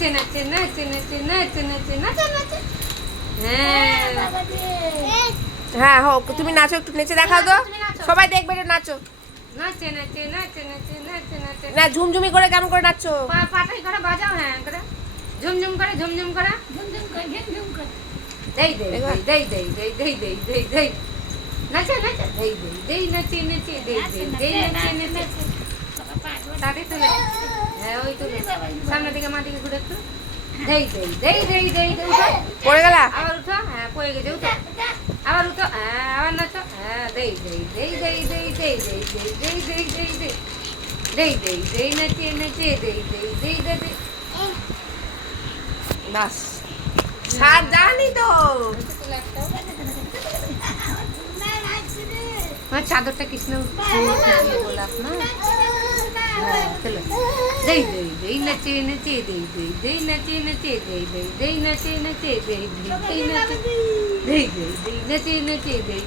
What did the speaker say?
নাচে নাচে নাচে নাচে নাচে নাচে নাচে নাচে। হ্যাঁ হ্যাঁ হোক, তুমি নাচো, একটু নেচে দেখাও তো, সবাই দেখবে একটু নাচো। নাচে নাচে নাচে নাচে নাচে নাচে। না ঝুমঝুমি করে কেমন করে নাচছো? পাটাই করে বাজাও, হ্যাঁ করে ঝুমঝুম করে ঝুমঝুম করে ঝুমঝুম করে ঝুমঝুম করে। দেই দেই দেই দেই দেই দেই দেই দেই দেই নাচে নাচে দেই দেই দেই নাচে নাচে দেই দেই দেই নাচে নাচে। তাড়াতাড়ি তুলে, হ্যাঁ ওই তুলে সামনের দিকে মাটিকে ঘুরে একটু দেই দেই দেই দেই দেই দেই। পড়ে গেলা? আবার উঠো, হ্যাঁ পড়ে গেছে, উঠো আবার উঠো, হ্যাঁ আবার নাচো, হ্যাঁ দেই দেই দেই দেই দেই দেই দেই দেই দেই দেই দেই দেই দেই দেই দেই নাচে নাচে দেই দেই দেই দেই দেই। বাস সার জানি তো। আমার চাদরটা কৃষ্ণ গোলাপ না, হ্যাঁ চলো দেই দেই দেই নাচে নাচে দেই দেই দেই নাচে নাচে দেই দেই দেই নাচে নাচে দেই দেই দেই নাচে দেই দেই দেই নাচে নাচে দেই